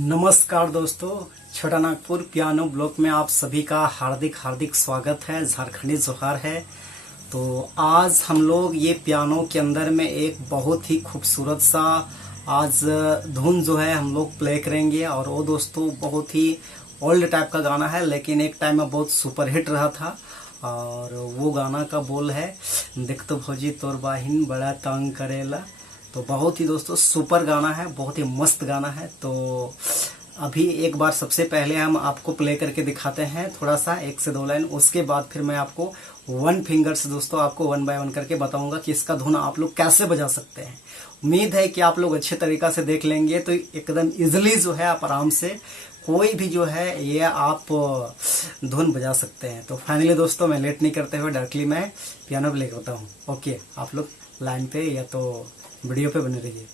नमस्कार दोस्तों, छोटा नागपुर पियानो ब्लॉक में आप सभी का हार्दिक हार्दिक स्वागत है। झारखंडी जोहार है। तो आज हम लोग ये पियानो के अंदर में एक बहुत ही खूबसूरत सा आज धुन जो है हम लोग प्ले करेंगे। और वो दोस्तों बहुत ही ओल्ड टाइप का गाना है, लेकिन एक टाइम में बहुत सुपरहिट रहा था। और वो गाना का बोल है, देख तो भौजी तोर बाहिन बड़ा तंग करेला। तो बहुत ही दोस्तों सुपर गाना है, बहुत ही मस्त गाना है। तो अभी एक बार सबसे पहले हम आपको प्ले करके दिखाते हैं थोड़ा सा, 1 से 2 लाइन। उसके बाद फिर मैं आपको वन फिंगर से दोस्तों आपको 1 बाय 1 करके बताऊंगा कि इसका धुन आप लोग कैसे बजा सकते हैं। उम्मीद है कि आप लोग अच्छे तरीका से देख लेंगे तो एकदम इजिली जो है आप आराम से कोई भी जो है ये आप धुन बजा सकते हैं। तो फाइनली दोस्तों मैं लेट नहीं करते हुए डायरेक्टली मैं पियानो प्ले करता हूँ। ओके, आप लोग लाइन पे या तो वीडियो पे बने रहिए।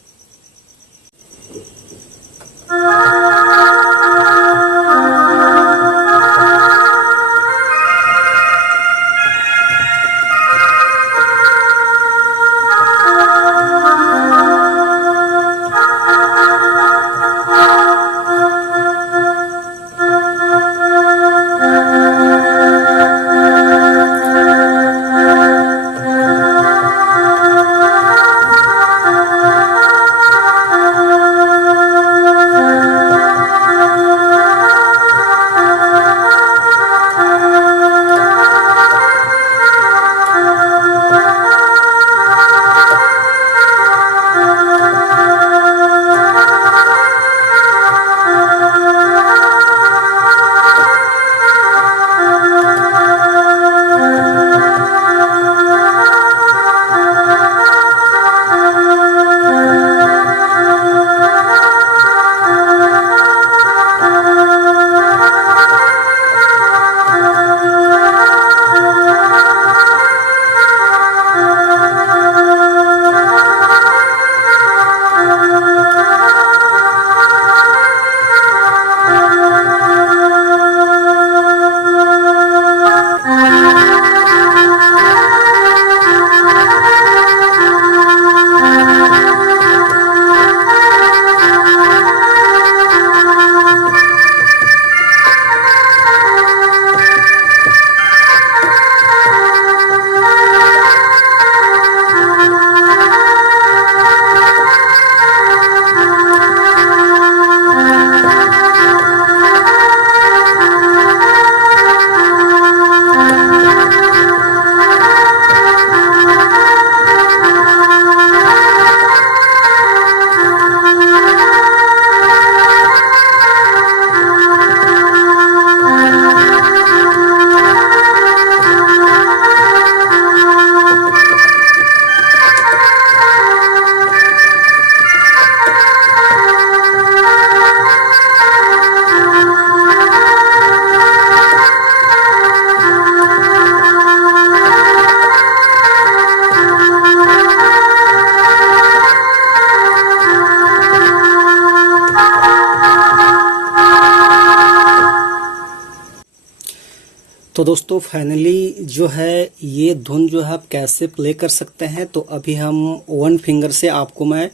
तो दोस्तों फाइनली जो है ये धुन जो है आप कैसे प्ले कर सकते हैं, तो अभी हम 1 फिंगर से आपको मैं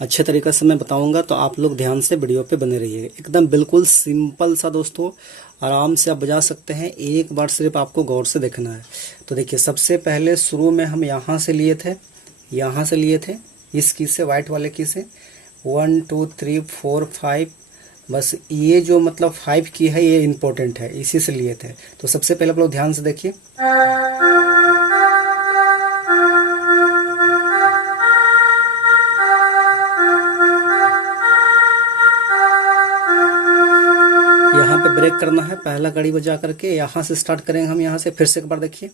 अच्छे तरीके से मैं बताऊंगा। तो आप लोग ध्यान से वीडियो पे बने रहिए। एकदम बिल्कुल सिंपल सा दोस्तों, आराम से आप बजा सकते हैं। एक बार सिर्फ आपको गौर से देखना है। तो देखिए, सबसे पहले शुरू में हम यहाँ से लिए थे, यहाँ से लिए थे इस की से, व्हाइट वाले की से 1 2 3 4 5। बस ये जो मतलब 5 की है ये इम्पोर्टेंट है, इसी से लिए थे। तो सबसे पहले आप लोग ध्यान से देखिए, यहाँ पे ब्रेक करना है, पहला कड़ी बजा करके यहाँ से स्टार्ट करेंगे हम। यहाँ से फिर से एक बार देखिए,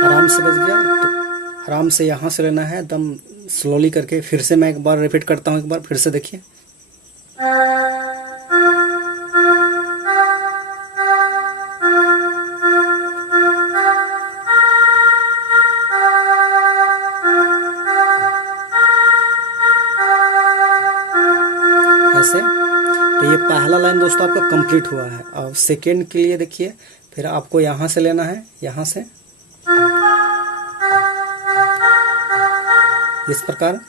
आराम से बज गया। तो आराम से यहाँ से लेना है एकदम स्लोली करके। फिर से मैं एक बार रिपीट करता हूँ, एक बार फिर से देखिए। ऐसे तो ये पहला लाइन दोस्तों आपका कंप्लीट हुआ है। अब सेकेंड के लिए देखिए, फिर आपको यहाँ से लेना है, यहाँ से इस प्रकार।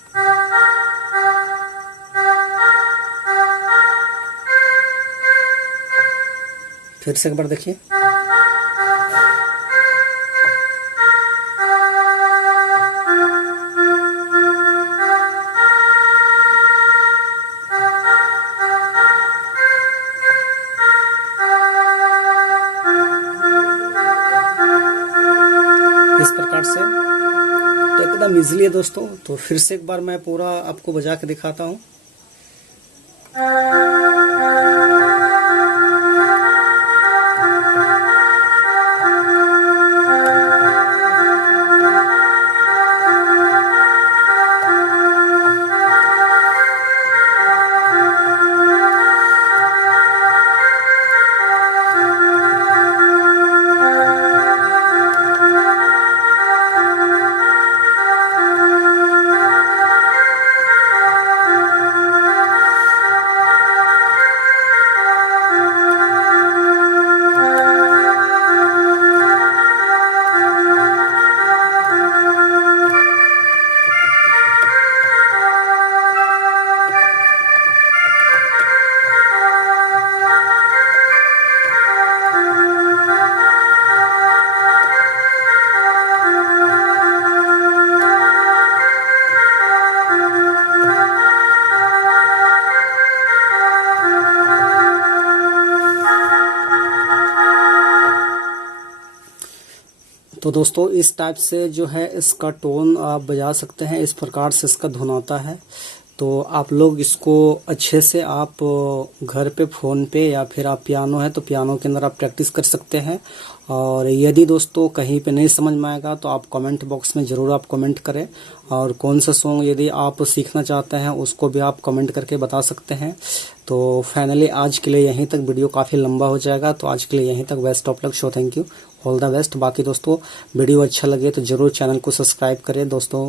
फिर से एक बार देखिए, इस प्रकार से। तो एकदम इजीली है दोस्तों। तो फिर से एक बार मैं पूरा आपको बजा के दिखाता हूँ। तो दोस्तों इस टाइप से जो है इसका टोन आप बजा सकते हैं, इस प्रकार से इसका धुन आता है। तो आप लोग इसको अच्छे से आप घर पे फ़ोन पे या फिर आप पियानो है तो पियानो के अंदर आप प्रैक्टिस कर सकते हैं। और यदि दोस्तों कहीं पे नहीं समझ में आएगा तो आप कमेंट बॉक्स में ज़रूर आप कमेंट करें, और कौन सा सॉन्ग यदि आप सीखना चाहते हैं उसको भी आप कमेंट करके बता सकते हैं। तो फाइनली आज के लिए यहीं तक, वीडियो काफ़ी लंबा हो जाएगा, तो आज के लिए यहीं तक। Best of luck, show thank you, all the best. बाकी दोस्तों वीडियो अच्छा लगे तो ज़रूर चैनल को सब्सक्राइब करें दोस्तों,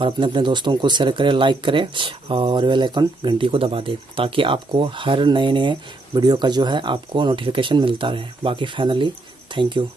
और अपने दोस्तों को शेयर करें, लाइक करें, और बेल आइकन घंटी को दबा दें, ताकि आपको हर नए वीडियो का जो है आपको नोटिफिकेशन मिलता रहे। बाकी फाइनली थैंक यू।